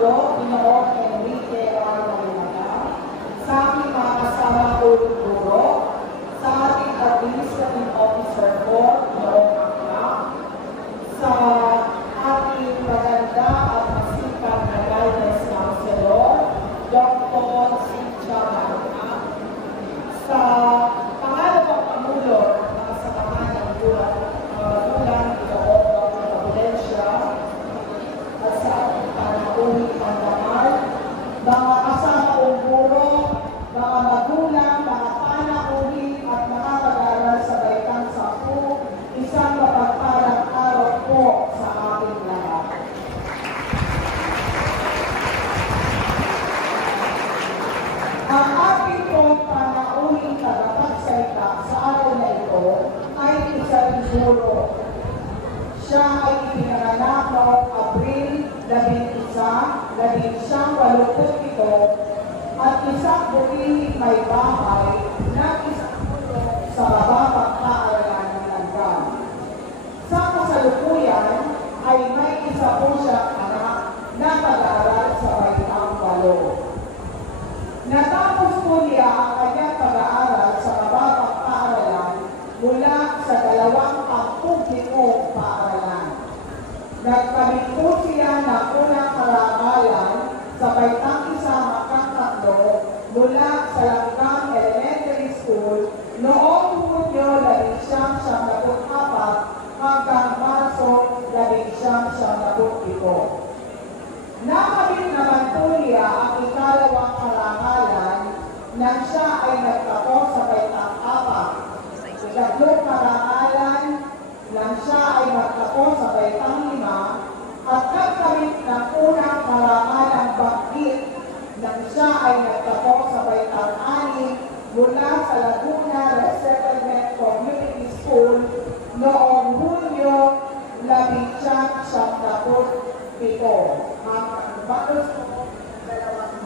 Pangulo, Ginoong Enrique R. Marimata, sa aking mga kasama guro, sa ating administrative officer po, Ginoong Akla, sa ating maganda at masikap na guidance counselor, Dr. Cynthia Marta, sa pangalawang Pangulo ng mga samahan ng gulang, Ginoong Dr. Audencia, at sa ating panauwi pandamal, mga kasama kong guro, mga magulang, mga panauwi at mga mag-aaral sa Baitang 10, isang mapagpalang araw po sa ating lahat. Ang ating pong panauwi tagapagsalita sa araw na ito ay isang guro. Siya ay ipinanganak noong Abril 11, 1987 at isang bukiling may bahay na isang pulo sa bababang paaralan ng Langgam. Sa kasalukuyan ay may isa po siyang anak na pag-aaral sa Baitang 8. Natapos po niya ang kanyang pag-aaral sa bababang paaralan mula sa 2 pampublikong paaralan. Nagkamit po siya ng unang karangalan sa Baitang Makang 3 mula sa Langgam Elementary School noong Hunyo 1994 hanggang Marso 1997. Nakamit naman po niya ang ikalawang karangalan nang siya ay nagtapos sa Baitang 4. Ikatlong karangalan nang siya ay magtapos sa Baitang 5 at nagkamit ng unang karangalang Banggit nang siya ay nagtapos sa Baitang 6 mula sa Laguna Resettlement Community School noong Hunyo 1997 hanggang Marso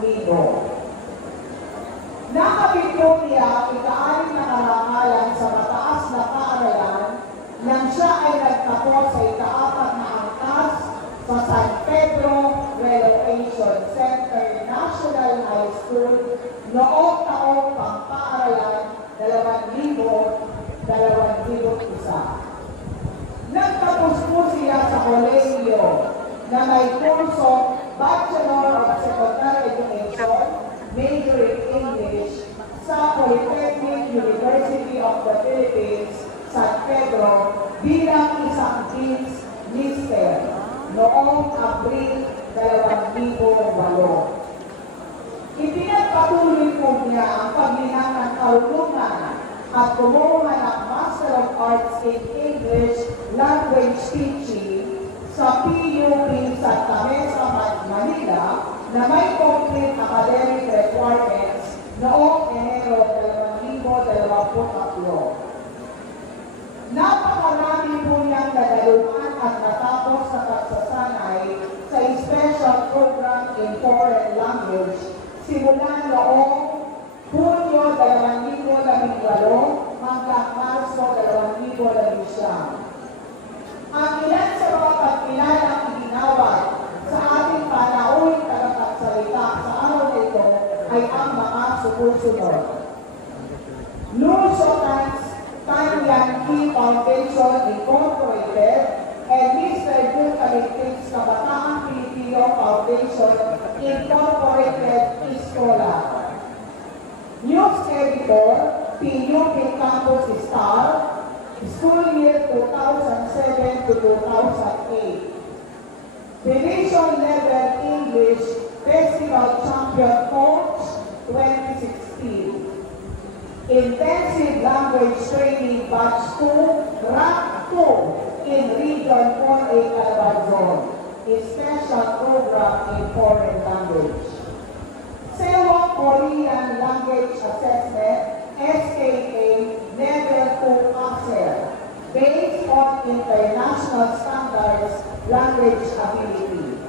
2000. Nakabit po niya ang ika-6 na karangalan sa mataas na paaralan nang siya ay nagtapos sa ika-4 na angkas sa San Pedro Relocation Center National High School noong taong pang-paaralan 2000-2001. Nagtapos po siya sa kolehiyo na may kurso Bachelor of Secondary Education, major in English, sa Polytechnic University of the Philippines, San Pedro, bilang isang Dean's Lister noong Abril 2008. Ipinagpatuloy po niya ang paglinang ng karunungan at kumuha ng Master of Arts in English Language Teaching sa PUP Santa Mesa, Manila na may complete academic requirements noong Enero 2023. Napakarami po niyang nagaluhan at natapos sa pagsasanay sa Special Program in Foreign Language simula noong Hunyo 2018 hanggang Marso 2019. Ang ilan sa mga pagkilalang iginawad sa ating panauwing tagapagsalita sa araw na ito ay ang mga sumusunod. Lucio Tanyan Key Foundation Incorporated and Mr. Ducalitrix Kabataan Pilipino Foundation Incorporated Iskola. News Editor, PUP Campus Star, School Year 2007 to 2008. Division Level English Festival Champion Coach 2016. Intensive Language Training Batch 2, Rank 2 in Region 4A Calabarzon. A special program in foreign language. Sewa Korean Language Assessment, SKA Level 2 ASER, based on international standards language ability.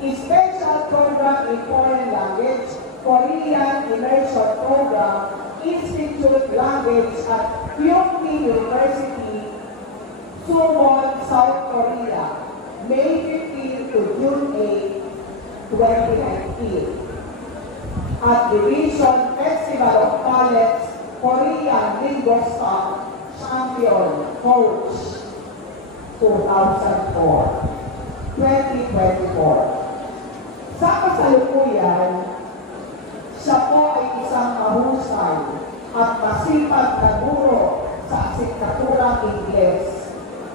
A special program in foreign language, Korean Immersion Program, Institute Language at Kyunghee University, Suwon, South Korea, May 15 to June 8, 2019. At Division Festival of Talents Korean Lingo Star Champion Coach 2024. Sa kasalukuyan, siya po ay isang mahusay at masipag na guro sa asignaturang Ingles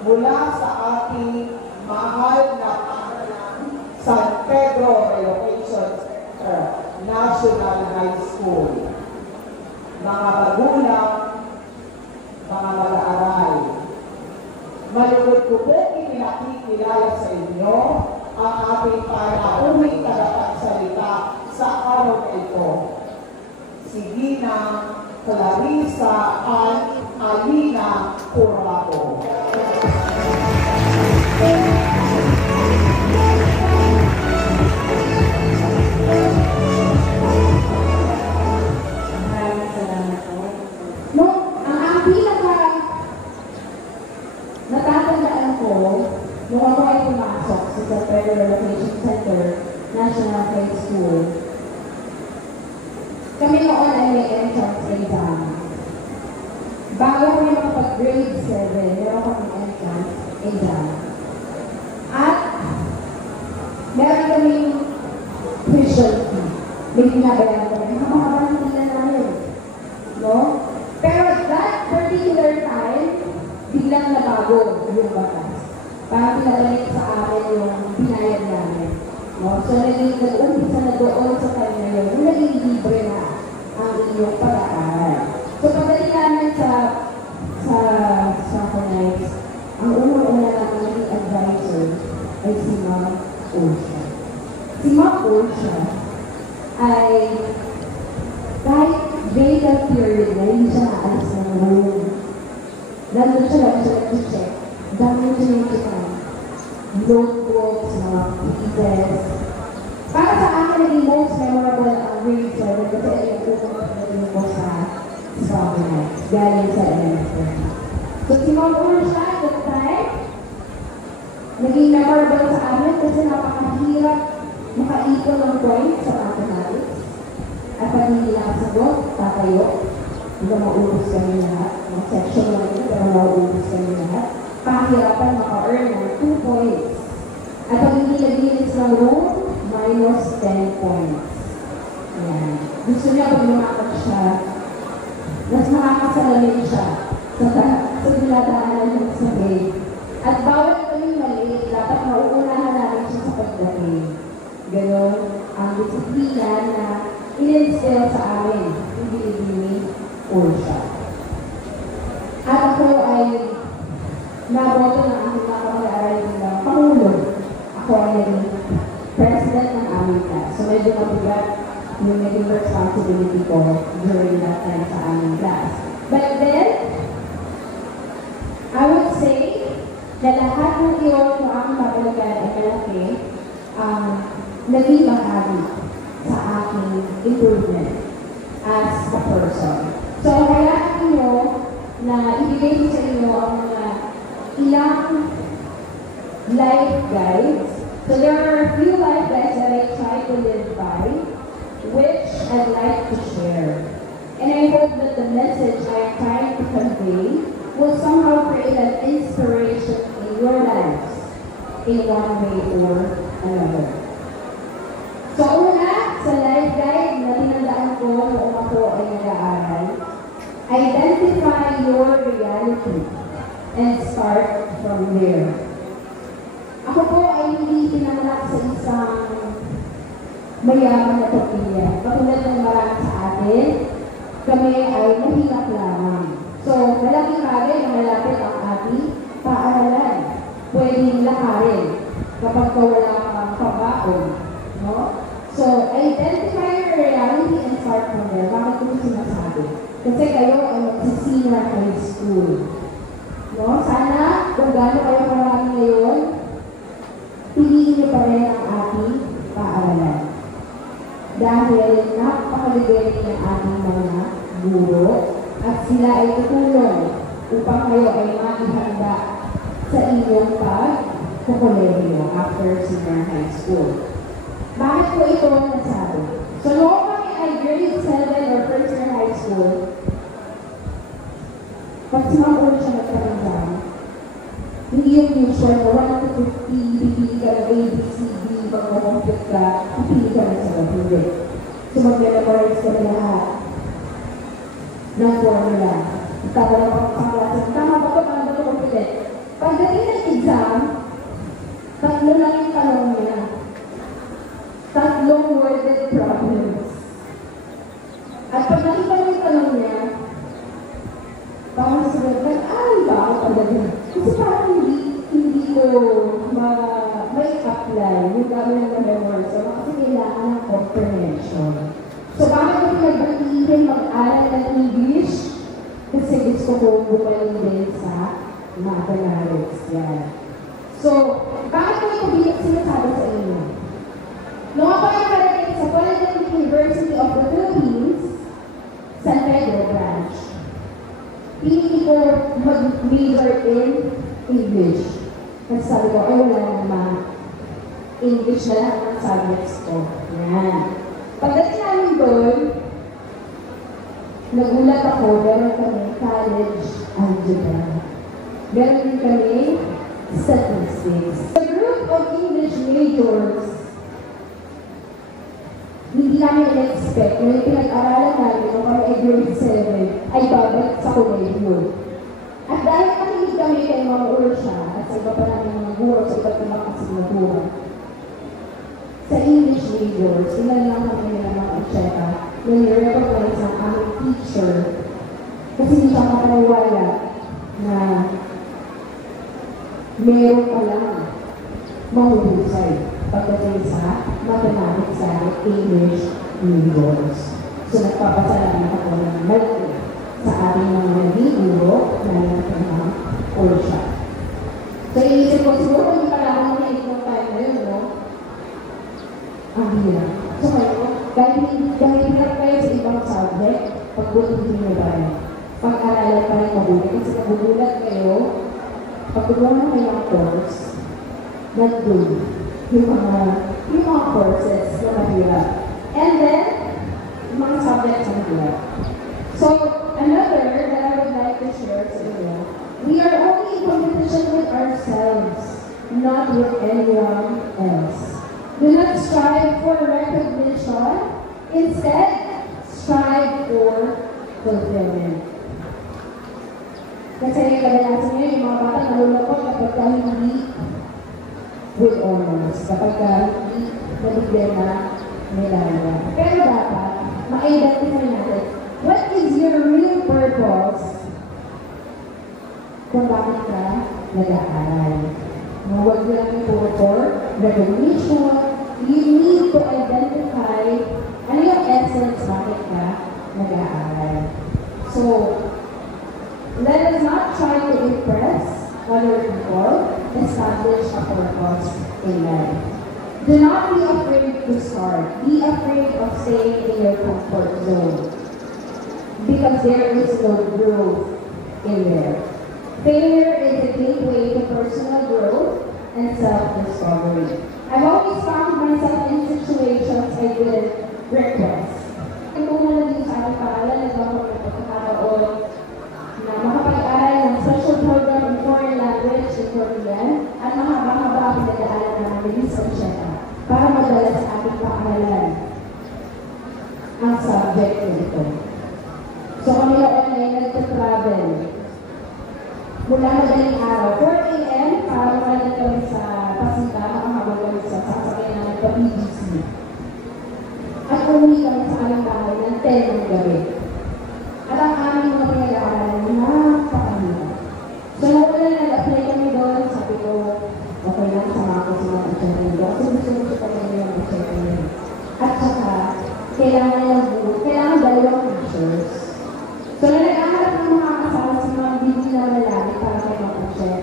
mula sa ating mahal na paaralan San Pedro Relocation Center National High School. Mga magulang, mga mag-aaral, malugod ko po ipinakikilala sa inyo ang ating panauwing tagapagsalita sa araw na ito. Si Gina Clarissa Alina Curado. Maraming salamat po. No, ang pinaka natatandaan ko nung ako ay pumasok sa San Pedro Relocation Center National High School, kami noon ay may entrance exam. Bago kami makapag-grade 7, meron kami entrance exam. At meron kaming tuition fee. May binabayaran kami. Mahaba ng pila namin. No? Pero that particular time, biglang nabago yung batas. Parang pinagalit sa amin yung binayad namin. No? So, nag-umpisa na doon sa kanya yun. Yung naging libre na ang inyong pag-aaral. So, pagdating namin sa Soccer Nights, ang unang-una namin naging advisor ay si Ma'am Osha. Si Ma'am Osha ay kahit vacant period na hindi siya naalis ng room. Nandun siya lang siya nag-check. Dami siya yung kita. Notebooks, mga pieces. Para sa akin, naging most memorable ang grade 7 kasi ay yung unang naging ko sa Soccer Nights. Galing sa elementary. So si Ma'am Osha at that time, naging memorable sa amin kasi napakahirap makaipon ng points sa mathematics. At pag hindi nakasagot, tatayo. Hindi maubos kami lahat. Mga section lang yun, pero maubos kami lahat. Pahirapan maka-earn ng 2 points. At pag hindi naglinis ng room, minus 10 points. Ayan. Gusto niya pag lumakad siya, mas makakasalamin siya sa dinadaanan ng sabi. At bawat kami mali, dapat mauunahan namin siya sa pagdating. Ganon ang disiplina na in-instill sa amin, hindi Osha. At ako ay naboto ng aking mga pag-aaral ng Pangulo. Ako ay naging president ng aming class. So medyo mabigat yung naging responsibility ko during that time sa aming class. But then, I would say na lahat ng iyon ng aking mabalikan ay malaki naging bahagi sa aking improvement as a person. So, kaya nyo na ibigay ko sa inyo ang mga ilang life guides. So, there are a few life guides that I try to live by, which I'd like to share. And I hope that the message I'm trying to convey will somehow create an inspiration in your lives in one way or another. So, una, sa life guide na tinandaan ko noong ako ay nag-aaral, identify your reality and start from there. Ako po ay hindi pinanganak sa isang mayaman na pamilya. Katulad ng marami sa atin, kami ay mahirap lamang. So, malaking bagay na malapit ang ating paaralan. Pwedeng lakarin kapag wala kang pabaon. No? So, identify your reality and start from there. Bakit ko sinasabi? Kasi kayo ay mag-senior high school. No? Sana, kung gano'n kayo marami ngayon, piliin niyo pa rin ang ating paaralan. Dahil napakaligay ng ating mga guro at sila ay tutulong upang kayo ay maihanda sa inyong pag-kokolehiyo after senior high school. Bakit ko si Ma'am Ori siya nagkaroon. Hindi yung usual na 1 to 50, pipili ka ng A, B, C, D, mag-compute ka, pipili ka ng sagot. Hindi. So mag-memorize ka na lahat ng formula. Tama ba ito? Paano ba ito complete? Pagdating ng exam, tatlo lang yung tanong niya. Tatlong worded problems. At pag nakita mo yung tanong niya, parang sabihin ka, ba ako pagdating? Kasi parang hindi ko may apply yung gawin ng memory. So, kasi kailangan ng comprehension. So, bakit ko pinag-iihin mag-aral ng English? Kasi gusto ko bumalik din sa mathematics. Yan. So, bakit ko ito sinasabi sa inyo? Nung ako ay parating sa Polytechnic University of the Philippines, San Pedro branch, pinili ko mag-major in English. Kasi sabi ko, ay wala naman. English na lang ang subjects ko. Yan. Pagdating namin doon, nagulat ako, meron kami college algebra. Meron din kami statistics. The group of English majors, hindi namin in-expect na yung pinag-aralan namin nung kami ay grade 7 ay babalik sa kolehiyo. At dahil nakinig kami kay Ma'am Ursha at sa iba pa namin mga guro sa iba't ibang asignatura, sa English majors, ilan lang kami na mga check-up na i-recognize ng aming teacher kasi hindi siya makapaniwala na meron pa lang mahuhusay pagdating sa mathematics sa English majors. So nagpapasalamat ako ng malaki sa ating mga naging guro na nagpapasalamat o siya. So inisip ko siguro hindi pala ako nakinig ng time na yun, no? Ang hirap. So kayo, dahil hirap kayo sa ibang subject, pagbutin nyo ba rin? Pag-aralan pa rin mabuti. Kasi nagugulat kayo, pagkukuha na kayo ang course, nag-do yung mga courses na mahirap. And then, mga subjects na mahirap. So, another that I would like to share to you, we are only in competition with ourselves, not with anyone else. Do not strive for recognition. Instead, strive for fulfillment. Kasi kadalasan nyo, yung mga bata nalulokot kapag hindi with honors, kapag hindi nabigyan na medalya. Pero dapat, ma-identify natin, what is your real purpose kung bakit ka nag-aaral? Huwag lang ito for recognition. You need to identify ano yung essence bakit ka nag-aaral. So, let us not try to impress other people, establish a purpose in life. Do not be afraid to start. Be afraid of staying in your comfort zone. Because there is no growth in there. Failure is a gateway to personal growth and self-discovery. I've always found myself in situations I didn't request. Ito na lang din sa aking pangalan, nagkakaroon ng pagkakaroon na makapag-aral ng special program in foreign language in Korean at mahaba-haba ang pinag-aaral ng Minister Sheta para madala sa ating paaralan ang subject nito. So kami online nagta-travel mula madaling araw, 4 a.m. para makalit kami sa Pasita, makahabang kami sa sasakyan namin sa PGC. At umuwi kami sa aming bahay ng 10 ng gabi. At ang aming mga pinag-aaralan, napakahirap. So, nung nag-apply kami doon, sabi ko, okay lang, sama ko sa mga teacher nito. Kasi gusto ko kami yung teacher nito. At saka, kailangan dalawang teachers. So, nag-aarap ng mga kasama sa mga hindi na malaki para kayo mag-teacher.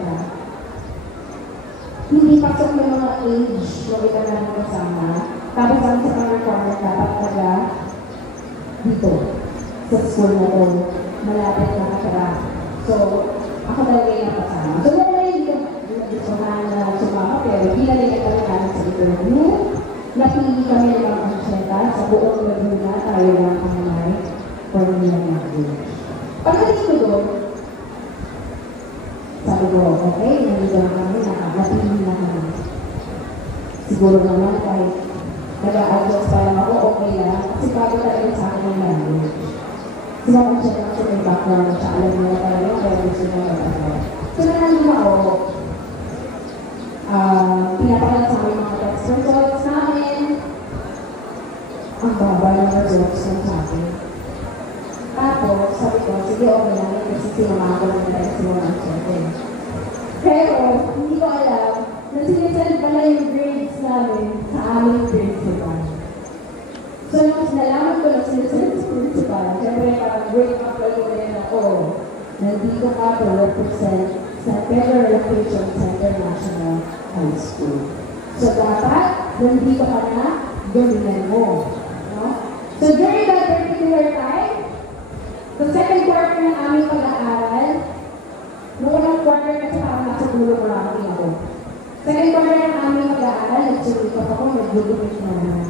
Hindi pasok yung mga age na kita namin kasama. Tapos kami sa mga requirement dapat taga dito. Sa school na to, malapit na katara. So, ako talaga yung nakasama. So, wala yung gustuhan na sumama, pero pinaligat kami namin sa interview. Napili kami ng mga konsyenta sa buong Laguna, tayo lang ang may formula language. Pagdating ko doon, sabi ko, okay, nandito na kami, nakakapili na kami. Siguro naman kahit nag-a-adjust pa lang ako, okay lang. Kasi bago talaga sa akin yung language. Sila kung siya lang siya may background siya, alam nila talaga kaya gusto niya mag-asal. So nandito ako, pinapakalat sa amin mga test results namin. Ang baba ng results ng sabi. Tapos, sabi ko, sige, okay lang yun kasi sinama ko lang tayo sa mga check-in. Pero, hindi ko alam na sinisend pala yung grades namin sa aming principal. So, nung nalaman ko na sinisend sa principal, syempre parang break up lang ko rin ako. Nandito ka to represent sa Federal Education Center National High School. So, dapat, nandito ka na, gaminan mo. No? So, during that particular time, the second quarter ng aming pag-aaral, noong unang quarter kasi parang nasa dulo ko lang ako. Second quarter ng aming pag-aaral, nagsulikap ako, nag-gugupit na naman.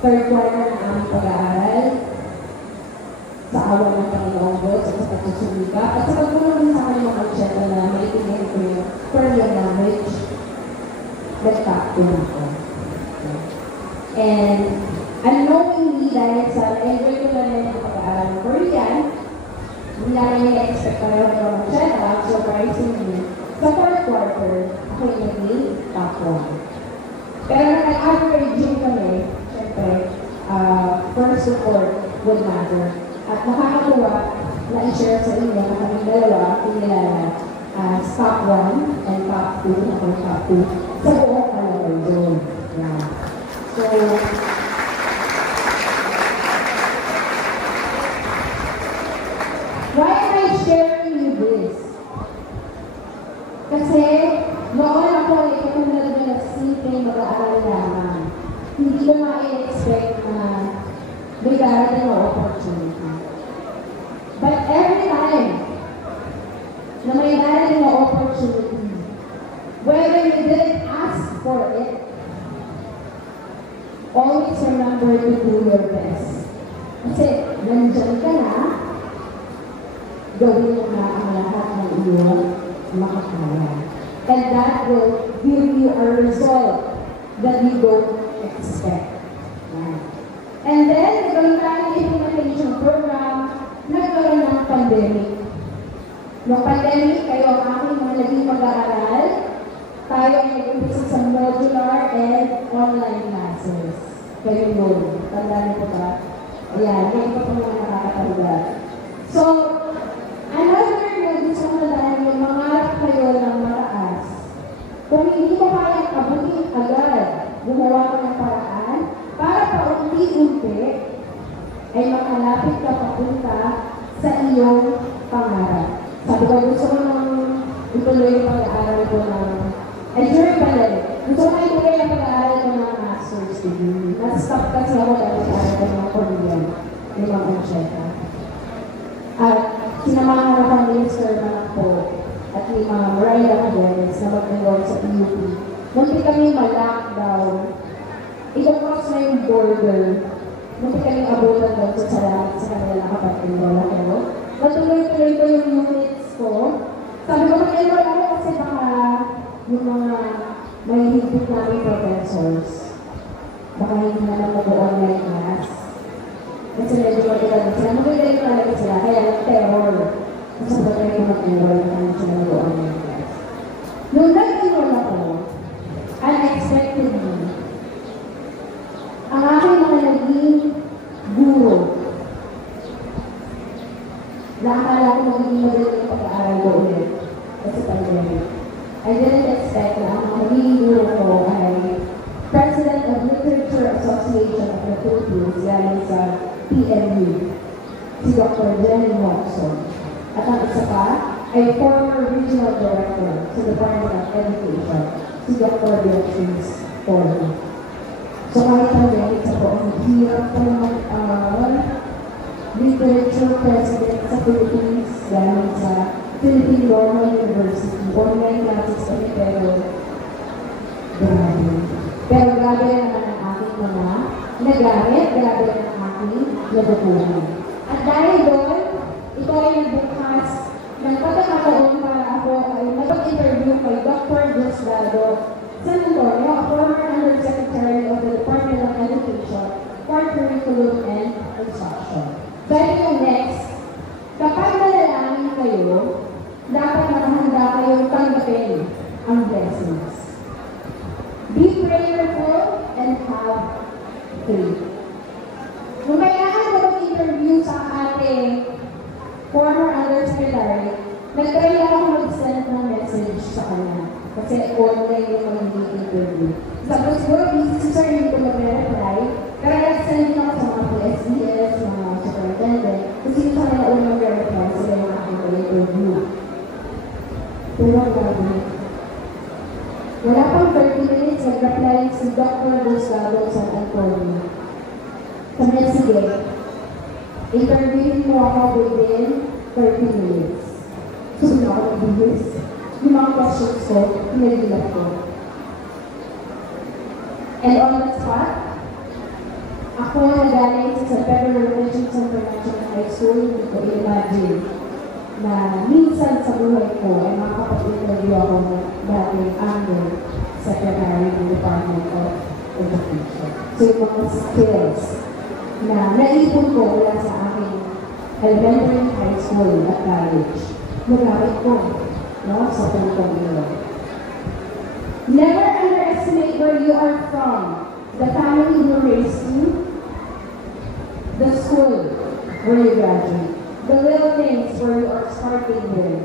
Third quarter ng aming pag-aaral, sa awa ng Panginoong Diyos at sa pagsusulikap, at sa pagpunod sa akin mga objecto na may tingin ko yung Korean language, nag-captain ako. And unknowingly, dahil sa enjoy ko na rin ang pag-aaral ng Korean, hindi namin nila-expect na rin ako mag-check-up, surprisingly, sa third quarter, ako yung naging top 1. Pero nag-averaging kami, syempre, first report would matter. At nakakatuwa na i-share sa inyo na kaming dalawa, pinilala as top 1 and top 2, ako yung top 2, sa buong kalabay doon. Yeah. So, why am I sharing you this? Kasi noon ako ay katulad na simpleng mag-aaral lamang. Hindi ko ma-expect na may darating na opportunity. But every time na may darating na opportunity, whether you didn't ask for it, always remember to do your best. Kasi nandiyan ka na, gawin mo na ang lahat ng iyong makakaya. And that will give you a result that you don't expect. And then, nagkaroon tayo ng implementation program, nagkaroon ng pandemic. Noong pandemic, kayo ang aking mga naging mag-aaral, tayo ay nag-umpisa sa modular and online classes. Kayo yun. Tandaan niyo po ba? Ayan, may iba pa mga nakakatanda. So, another na gusto ko na dahil yung mangarap kayo ng mataas. Kung hindi mo kayang abutin agad, gumawa ka ng paraan para paunti-unti ay makalapit ka papunta sa iyong pangarap. Sabi ko, gusto ko nang ituloy yung pag-aaral ko ng during pandemic. Gusto ko na ituloy yung pag-aaral ko ng master's degree. Nasa-stop kasi ako dahil pag-aaral ko ng Korean, yung mga konsyenta. At sinamahan ako ng minister na po at may mga marine academics na mag-enroll sa PUP. Munti kami ma-lockdown, i-cross na yung border, munti kami abutan doon sa salamat sa kanila nakapag-enroll ako. Matuloy-tuloy ko yung units ko. Sabi ko, mag-enroll ako kasi baka yung mga may higit namin professors, baka hindi naman mag-online class. Kasi medyo mag-enroll sila. Mag-enroll talaga sila, kaya nag-terror. Kasi ba tayo mag-enroll na kami sila mag-online class. Nung nag-enroll ako, unexpectedly, ang aking mga naging guro, nakakala ko magiging magaling yung pag-aaral ko ulit kasi pandemic. I didn't expect na ang magiging guro ko ay President of Literature Association of the Philippines, galing sa PNU, si Dr. Jenny Watson. At ang isa pa ay former Regional Director sa Department of Education, si Dr. Beatrice Torre. So kahit pandemic sa po, ang hirap pa naman literature president sa Philippines, galing sa Philippine Normal University. Online classes kami, pero grabe. Pero grabe naman ang aking mga nagamit, grabe ang aking natutunan. At dahil doon, ito ay nagbukas ng pagkakataon para ako interview kay Dr. Gustavo San Antonio, a former Undersecretary of the Department of Education for Curriculum and Instruction. Dahil yung next, kapag malalangin kayo, dapat nakahanda kayong tanggapin ang blessings. Be prayerful and have faith. Nung kailangan ko mag-interview sa ating former Undersecretary, nag-try ako mag-send ng message sa kanya. Kasi online yung mga interview. Sabi siguro, busy si sir, hindi ko mag-reply. Pero nag-send din ako sa mga PSDS, mga superintendent, kasi yung sa kanya unang mag-reply sila yung aking interview. Pero grabe. Wala pang 30 minutes, nag-reply si Dr. Gustavo San Antonio. Sabi niya, sige, interviewin mo ako within 30 minutes. So, na ako nag-bihis. Yung mga questions ko, pinagilap ko. And on the spot, ako nagaling sa Federal Relations International High School, hindi ko imagine na minsan sa buhay ko ay makakapag-interview ako ng dating Under Secretary ng Department of Education. So yung mga skills na naipon ko mula sa aking elementary, high school at college, magamit ko sa puntong ilo. Never underestimate where you are from, the family who raised you, the school where you graduate, the little things where you are starting with.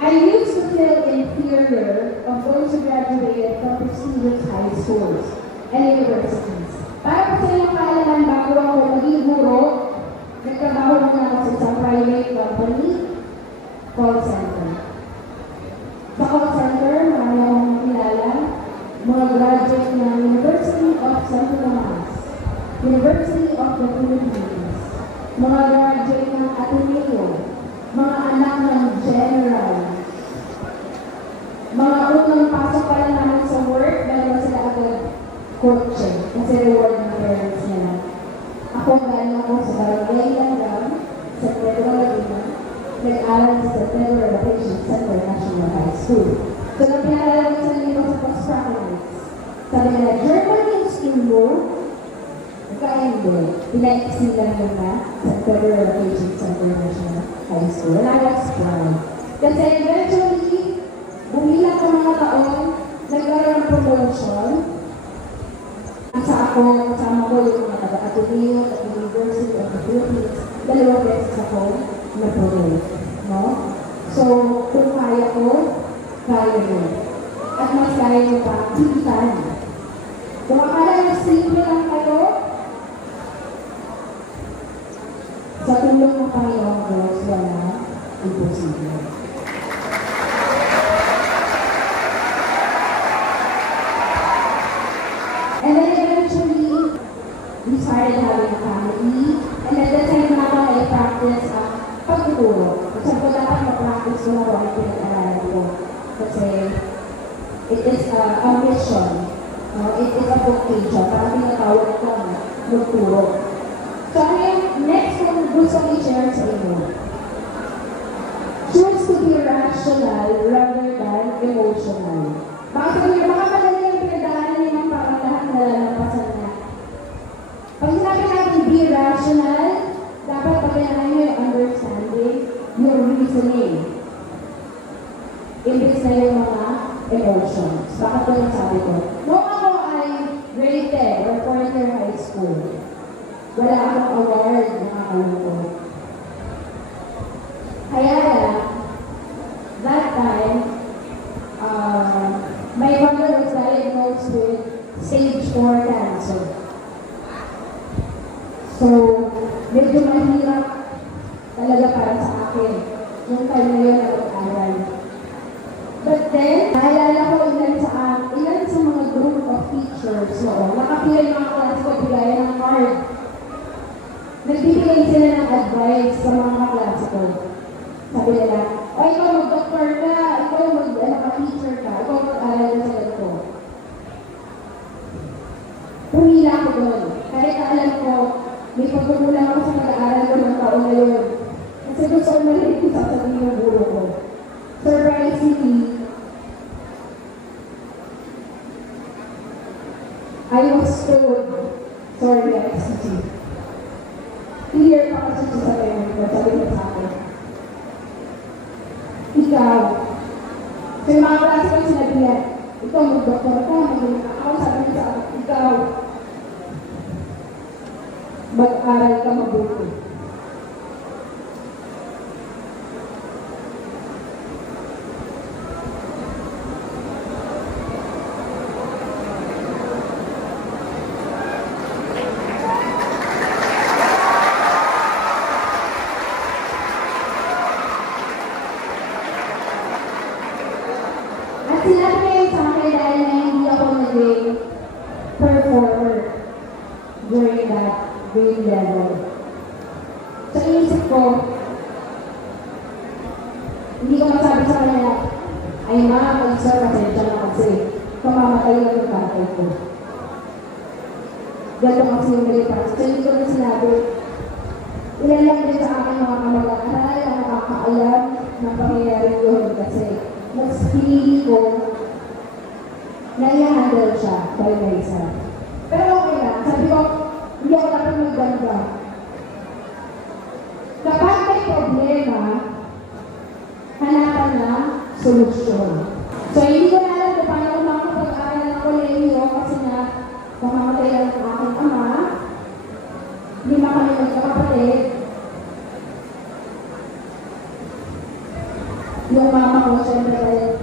I used to feel inferior of those who graduated from prestigious high schools and universities. Para sa inyong kaalaman, bago ako maging guro, nagtrabaho muna ako sa isang private company, call center. Sa call center, marami akong kilala, mga graduate ng University of Santo Tomas, University of the Philippines, mga graduate ng Ateneo, mga anak ng General, mga unang pasok pa lang namin sa work, dahil sila agad kotse, kasi reward ng parents nila. Ako galing ako sa Barangay Langgam, sa Pedro Laguna, nag-aral sa Federal Relations Center National High School. So, napinalala ko sa nila sa post-practice. Sabi nila, German yung school mo, kaya hindi. Pinaikisilan mo na sa Federal Relations Center National High School. And I was proud. Kasi eventually, bumilang ka mga taon, nagkaroon ng promotion. Isa ako, kasama ko yung mga taga-Ateneo at University of the Philippines. 2 beses ako na-promote. No? So, kung kaya ko, kaya mo. At mas kaya mo pa, higitan. Kung akala na simple lang kayo, sa tulong ng Panginoong Diyos, wala imposible. And then eventually, we started having a family. And at that time naman ay practice ang pagtuturo. Kasi ko dapat ma-practice ko na kung ano pinag-aralan ko. Kasi it is a mission. It is a vocation. Parang pinatawag ko na magturo. So yung next one gusto ko i-share sa inyo. Choose to be rational rather than emotional. Baka sabihin, baka madali yung pinagdaanan niyo ng parang lahat nalalampasan na. Pag sinabi natin be rational, dapat pagkailangan nyo yung understanding, yung reasoning. Imbis na yung mga emotions. Bakit ko yung sabi ko? Nung ako ay grade 10 or 4th year high school, wala akong award na kalungkot. Kaya lang, that time, my mother was diagnosed with stage 4 cancer. So, medyo mahirap talaga para sa akin yung time na yun na mag-aral. But then, naalala ko ilan sa mga group of teachers noon. Nakapila yung mga klase ko, bigay ng card. Nagbibigay sila ng advice sa mga klase ko. Sabi nila, o ikaw mag-doctor ka, ikaw mag-teacher ka, ikaw mag-aral na sa ganito. Pumila ko doon. Kahit alam ko, may pagkukulang ako sa pag-aaral ko ng taon na yun. Kasi gusto ko marinig kung sasabihin yung guro ko. Surprisingly, I was told, sorry guys, clear pa kasi siya sa parent ko, sabi niya sa akin, ikaw, so yung mga klase ko sinabi niya, ikaw mag-doktor ka, magaling ka ako, sabi niya sa akin, ikaw, mag-aral ka mabuti. At sinabi niya sa akin dahil na hindi ako naging performer during that grade level. Sa inisip ko, hindi ko masabi sa kanya, ay ma, mag-sir, pasensya na kasi kamamatay lang yung tatay ko. Ganto kasi yung nalipas. So hindi ko na sinabi, ilan lang din sa akin mga kamag-aral na nakakaalam ng pangyayari yun kasi mas pinili ko na i-handle siya by myself. Pero okay lang, sabi ko, hindi ako dapat maganda. Kapag may problema, hanapan na solusyon. So, hindi ko na alam kung paano ko makapag-aral ng kolehiyo kasi na mamamatay lang ang aking ama, 5 kami magkakapatid. Yung mama ko, syempre,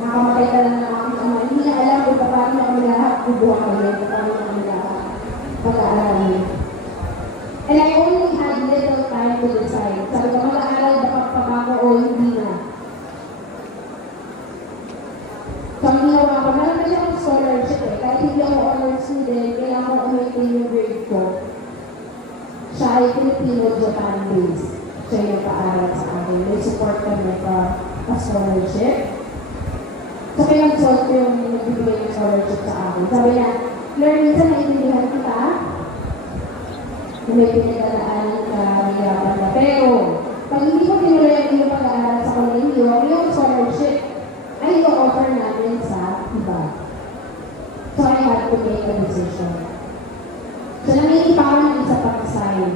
nakamatay ka lang ng aking ama. Hindi na alam kung paano na kami lahat bubuhay, kung paano na kami lahat pag-aaralin. And I only had little time to decide. Sabi ko, mag-aaral ba ako o hindi na? So, ang ginawa ko, meron na siyang scholarship eh. Kahit hindi ako honor student, kaya ako umitin yung grade ko. Siya ay Filipino-Japan based. Siya yung paaral sa akin. May support kami pa-scholarship. So, kaya nag-sort ko yung nagbibigay ng scholarship sa akin. Sabi niya, Claire, minsan naiintindihan kita. May pinagdadaanan ka, mahirapan na. Pero, pag hindi mo tinuloy ang iyong pag-aaral sa kolehiyo, yung scholarship ay i-offer natin sa iba. So, I had to make a decision. So, nangiipawan ng isa pang sign.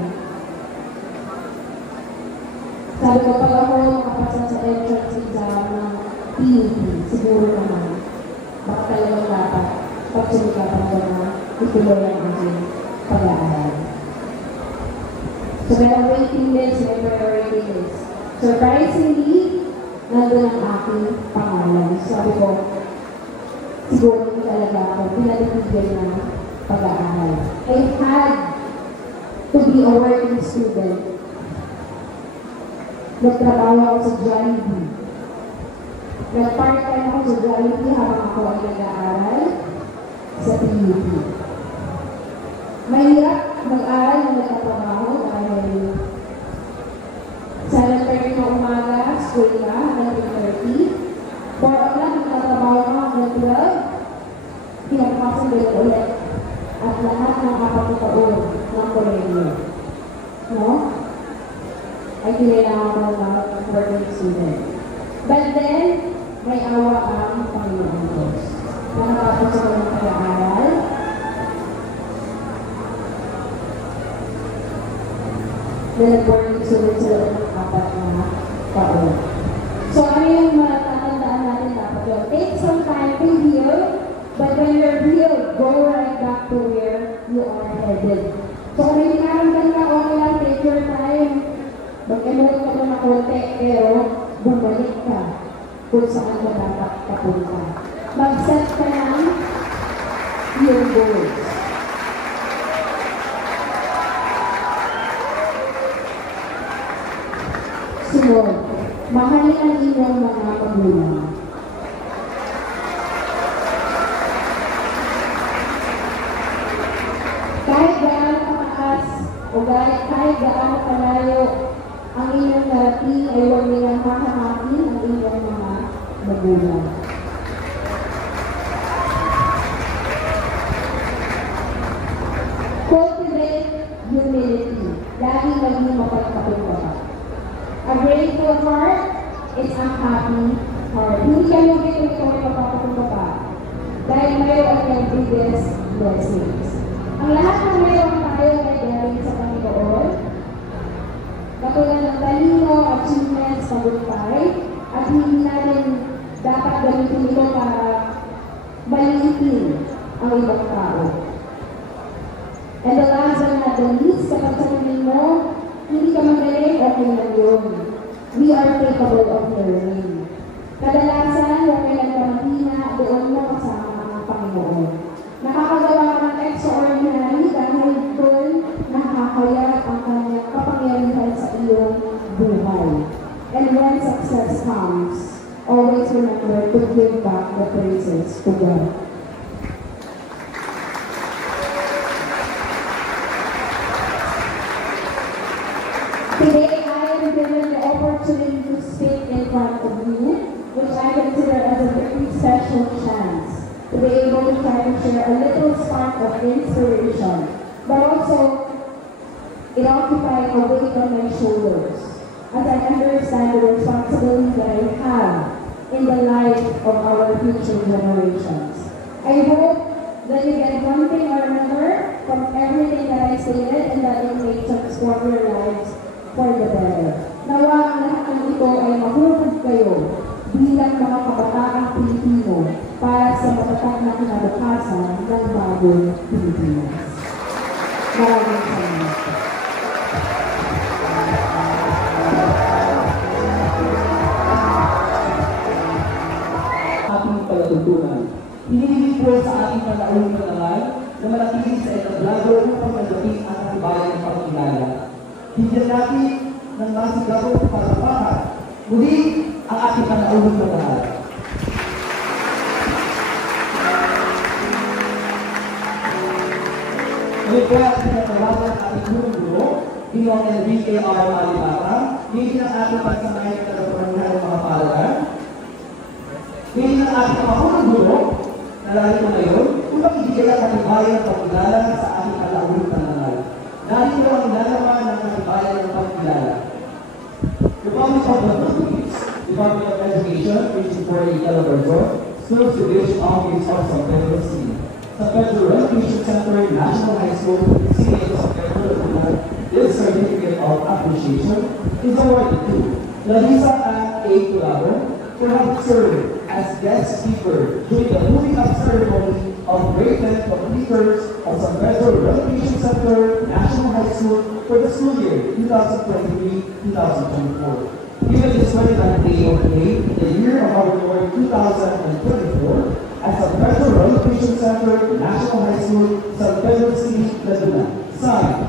Sabi ko, pag ako makapasa sa entrance exam ng PUP, siguro naman, baka talagang dapat pagsumikapan ko na ituloy ang aking pag-aaral. So, merong waiting list, may priority list. Surprisingly, nandun ang aking pangalan. Sabi ko, siguro hindi talaga ako pinatibigyan na pag-aaral. I had to be a working student. Nagtrabaho ako sa Jollibee. Nag-part-time ako sa Jollibee habang ako ay nag-aaral sa PUP. Mahirap mag-aaral na nagtatrabaho dahil 7:30 na umaga, school ka, hanggang 3:30. 4 o'clock, nagtatrabaho ka hanggang 12. Pinapasok din ulit. At lahat ng 4 taon ng kolehiyo. No? Ay kailangan ko ng working student. But then, may awa ang Panginoon Diyos. Nakatapos ako ng pag-aaral. Nag-working student sa loob ng 4 na taon. So, ano yung matatandaan natin dapat yun? Take some time to heal, but when you're healed, go right back to where you are headed. So, kung hindi naramdaman ka, okay lang, take your time. Magkamulat ka na konti, pero bumalik ka kung saan ka dapat kapunta. Mag-set ka ng your goals. Sunod, mahalin ang inyong mga magulang. Kahit gaano kataas o kahit gaano kalayo ang inyong narating ay huwag nilang hahamakin ang inyong mga magulang. Cultivate humility. Laging maging mapagpakumbaba. A grateful heart is a happy heart. Hindi ka lugi kung ikaw ay mapapakumbaba. dahil mayroon kang biggest blessings. Ang lahat ng mayroon tayo ay galing sa Panginoon, katulad ng talino, achievements, tagumpay, at hindi natin dapat gamitin ito para maliitin ang ibang tao. And the last but not the least, kapag sabihin mo, hindi ka magaling, okay lang yun. We are capable of learning. Kadalasan, huwag kailan ka mahina, doon mo kasama ang Panginoon. Nakakagawa ka ng extraordinary dahil doon nakakayat ang kanyang kapangyarihan sa iyong buhay. And when success comes, always remember to give back the praises to God. Today, I am given the opportunity to speak in front of you, which I consider as a very special chance to be able to try to share a little spark of inspiration, but also it occupies a weight on my shoulders as I understand the responsibility that I have in the life of our future generations. I hope that you get one thing or another from everything that I stated and that it may transform your lives for the better. Nawa ang lahat ng ito ay mahubog kayo bilang mga kabataang Pilipino para sa matatag na kinabukasan ng bagong Pilipinas. Maraming salamat. Ating palatuntunan. Hinihiling po sa ating pag-aawang panangal na manatili sa etablado upang magdating ang katibayan ng pagkilala. Higyan natin ng masigabong pagpapahan. Muli ang ating pag-aawang panangal. Ngayon po at pinatawagan ang ating guro-guro, Ginoong Enrique R. Alibata, hindi ang ating pagsamay ng kagaparanhan ng mga palagan. Ngayon ang ating mahunang guro, nalalito ngayon, upang ibigay ang katibayan ng pagkilala sa ating pag-aawang panangal. Narito ang lalaman ng katibayan ng pagkilala. Republic of the Philippines, Department of Education, Region 4A, Calabarzon, serves the Division Office of San Pedro City. San Pedro Recreation Center, National High School, City of San Pedro, Laguna. This certificate of appreciation is awarded to Larissa Ann A. Cularo, who have served as guest speaker during the moving-up ceremony of grade 10 completers of San Pedro Recreation Center, National High School for the school year 2023-2024. Given this 29th day of May, the year of our Lord 2024, at San Pedro Recreation Center, National High School, San Pedro City, Laguna. Signed,